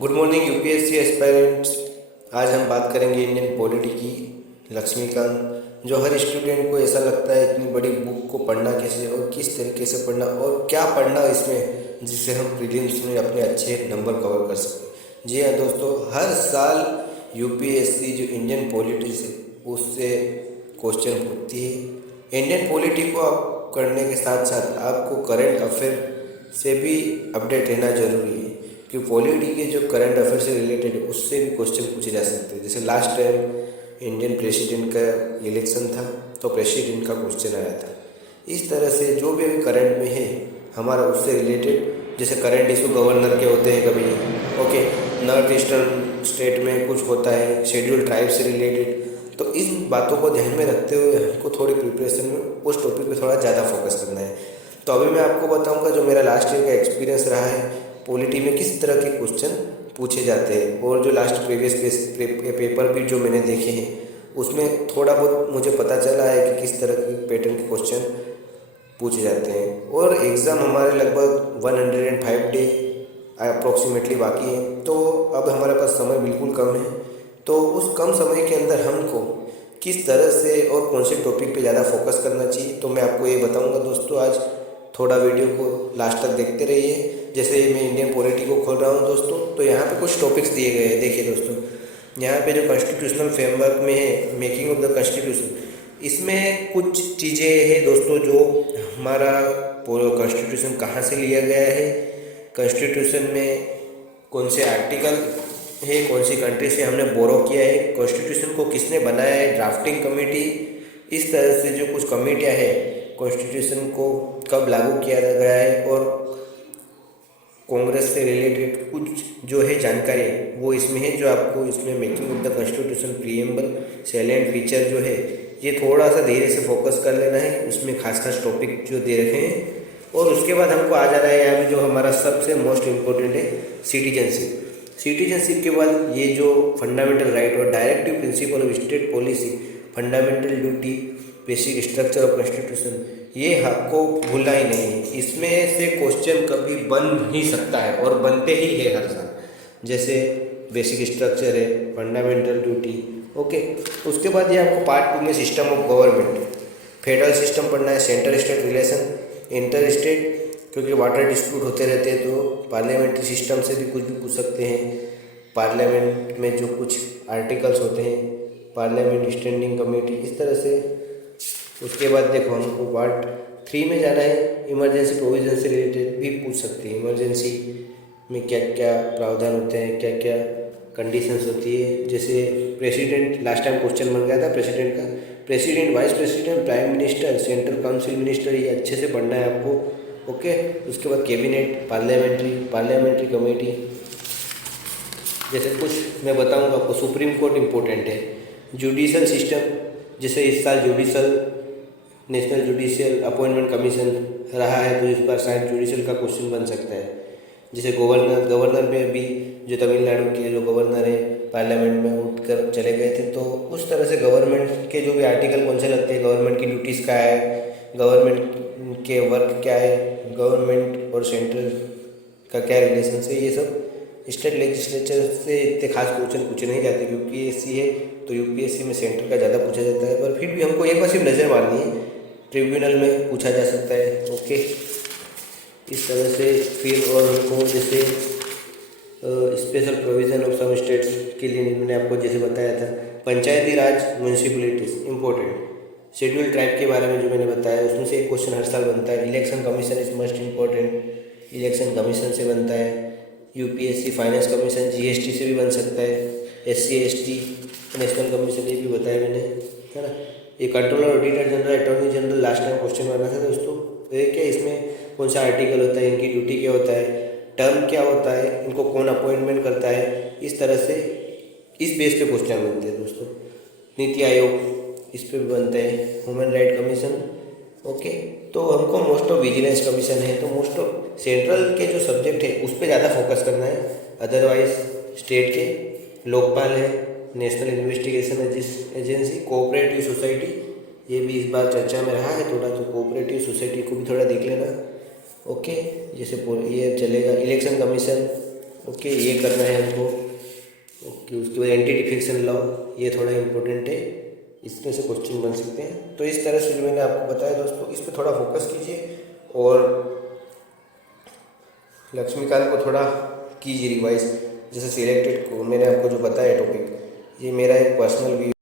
Good morning UPSC aspirants. आज हम बात करेंगे इंडियन पॉलिटी की। लक्ष्मीकांत, जो हर स्टूडेंट को ऐसा लगता है इतनी बड़ी बुक को पढ़ना कैसे और किस तरीके से पढ़ना और क्या पढ़ना इसमें जिससे हम प्रीलिम्स में अपने अच्छे नंबर कवर कर सकें। जी हाँ दोस्तों, हर साल यूपीएससी जो इंडियन पॉलिटी से उससे क्वेश्चन पूछती है। इंडियन पॉलिटी को आप करने के साथ साथ आपको करंट अफेयर से भी अपडेट रहना जरूरी है, कि पॉलिटी के जो करंट अफेयर से रिलेटेड है उससे भी क्वेश्चन पूछे जा सकते हैं। जैसे लास्ट टाइम इंडियन प्रेसिडेंट का इलेक्शन था तो प्रेसिडेंट का क्वेश्चन आया था। इस तरह से जो भी अभी करंट में है हमारा उससे रिलेटेड, जैसे करंट इशू गवर्नर के होते हैं कभी, ओके, नॉर्थ ईस्टर्न स्टेट में कुछ होता है शेड्यूल ट्राइब से रिलेटेड, तो इन बातों को ध्यान में रखते हुए हमको थोड़ी प्रिपरेशन में उस टॉपिक पे थोड़ा ज़्यादा फोकस करना है। तो अभी मैं आपको बताऊंगा जो मेरा लास्ट ईयर का एक्सपीरियंस रहा है पॉलिटी में, किस तरह के क्वेश्चन पूछे जाते हैं, और जो लास्ट प्रीवियस पेपर भी जो मैंने देखे हैं उसमें थोड़ा बहुत मुझे पता चला है कि किस तरह के पैटर्न के क्वेश्चन पूछे जाते हैं। और एग्ज़ाम हमारे लगभग 105 डे अप्रोक्सीमेटली बाकी है, तो अब हमारे पास समय बिल्कुल कम है। तो उस कम समय के अंदर हमको किस तरह से और कौन से टॉपिक पे ज़्यादा फोकस करना चाहिए, तो मैं आपको ये बताऊंगा दोस्तों। आज थोड़ा वीडियो को लास्ट तक देखते रहिए। जैसे मैं इंडियन पॉलिटी को खोल रहा हूँ दोस्तों, तो यहाँ पे कुछ टॉपिक्स दिए गए हैं। देखिए दोस्तों, यहाँ पे जो कॉन्स्टिट्यूशनल फ्रेमवर्क में है मेकिंग ऑफ द कॉन्स्टिट्यूशन, इसमें कुछ चीज़ें हैं दोस्तों, जो हमारा कॉन्स्टिट्यूशन कहाँ से लिया गया है, कॉन्स्टिट्यूशन में कौन से आर्टिकल है, कौन सी कंट्री से हमने बोरो किया है, कॉन्स्टिट्यूशन को किसने बनाया है, ड्राफ्टिंग कमेटी, इस तरह से जो कुछ कमेटियाँ हैं कॉन्स्टिट्यूशन को कब लागू किया गया है, और कांग्रेस से रिलेटेड कुछ जो है जानकारी वो इसमें है, जो आपको इसमें making of the constitution preamble salient feature जो है ये थोड़ा सा धीरे से फोकस कर लेना है। उसमें खास खास टॉपिक जो दे रखे हैं, और उसके बाद हमको आ जाना है यहाँ पे जो हमारा सबसे मोस्ट इम्पोर्टेंट है, सिटीजनशिप। सिटीजनशिप के बाद ये जो फंडामेंटल राइट और directive principle of state policy, fundamental duty, basic structure of constitution, ये आपको भूलना ही नहीं है। इसमें से क्वेश्चन कभी बन ही सकता है और बनते ही है हर साल। जैसे बेसिक स्ट्रक्चर है, फंडामेंटल ड्यूटी, ओके। उसके बाद ये आपको पार्ट 2 में system of government, federal system पढ़ना है, centre state relation, inter state, क्योंकि वाटर डिस्प्यूट होते रहते हैं तो पार्लियामेंट्री सिस्टम से भी कुछ भी पूछ सकते हैं। पार्लियामेंट में जो कुछ आर्टिकल्स होते हैं, पार्लियामेंट स्टैंडिंग कमेटी, इस तरह से। उसके बाद देखो हमको पार्ट 3 में जाना है, इमरजेंसी प्रोविजन से रिलेटेड भी पूछ सकते हैं। इमरजेंसी में क्या क्या प्रावधान होते हैं, क्या क्या कंडीशंस होती है। जैसे प्रेसिडेंट, लास्ट टाइम क्वेश्चन बन गया था प्रेसिडेंट का, president, vice president, prime minister, central council minister, ये अच्छे से पढ़ना है आपको, ओके। उसके बाद कैबिनेट, पार्लियामेंट्री कमेटी, जैसे कुछ मैं बताऊंगा आपको। सुप्रीम कोर्ट इम्पोर्टेंट है। जुडिशल सिस्टम, जैसे इस साल judicial national judicial appointment commission रहा है तो इस बार शायद जुडिशल का क्वेश्चन बन सकता है। जैसे गवर्नर में भी जो तमिलनाडु के जो गवर्नर है पार्लियामेंट में उठकर चले गए थे, तो उस तरह से गवर्नमेंट के जो भी आर्टिकल कौन से लगते हैं, गवर्नमेंट की ड्यूटीज़ क्या है, गवर्नमेंट के वर्क क्या है, गवर्नमेंट और सेंट्रल का क्या रिलेशन है, ये सब स्टेट लेजिस्लेचर से इतने खास क्वेश्चन पूछे नहीं जाते। यूपीएससी है तो यूपीएससी में सेंटर का ज़्यादा पूछा जाता है, पर फिर भी हमको एक बार सिर्फ नज़र मारनी है, ट्रिब्यूनल में पूछा जा सकता है, ओके। इस तरह से फिर और हमको जैसे special provision of some states के लिए मैंने आपको जैसे बताया था, Panchayati Raj, municipalities important, schedule tribe के बारे में जो मैंने बताया उसमें से एक क्वेश्चन हर साल बनता है। Election commission is must important, election commission से बनता है। यूपीएससी फाइनेंस कमीशन, जीएसटी से भी बन सकता है। एससी एसटी नेशनल कमीशन, ये भी बताया मैंने, है ना। ये controller, auditor general, attorney general, last time question बना था दोस्तों। तो ये क्या, इसमें कौन सा आर्टिकल होता है, इनकी ड्यूटी क्या होता है, टर्म क्या होता है, इनको कौन अपॉइंटमेंट करता है, इस तरह से इस बेस पे क्वेश्चन बनते हैं दोस्तों। नीति आयोग, इस पे भी बनते हैं। Human right commission, okay. तो हमको मोस्ट ऑफ विजिलेंस कमीशन है, तो मोस्ट ऑफ सेंट्रल के जो सब्जेक्ट है उस पर ज़्यादा फोकस करना है। अदरवाइज स्टेट के लोकपाल है, national investigation agency, cooperative society, ये भी इस बार चर्चा में रहा है थोड़ा, तो कोऑपरेटिव सोसाइटी को भी थोड़ा देख लेना, ओके। जैसे ये चलेगा। इलेक्शन कमीशन, ओके, ये करना है हमको। ओके, उसके बाद एंटी डिफेक्शन लॉ, ये थोड़ा इम्पोर्टेंट है, इसमें से क्वेश्चन बन सकते हैं। तो इस तरह से जो मैंने आपको बताया दोस्तों, इस पर थोड़ा फोकस कीजिए और लक्ष्मीकांत को थोड़ा कीजिए रिवाइज। जैसे सिलेक्टेड को मैंने आपको जो बताया टॉपिक, ये मेरा एक पर्सनल व्यू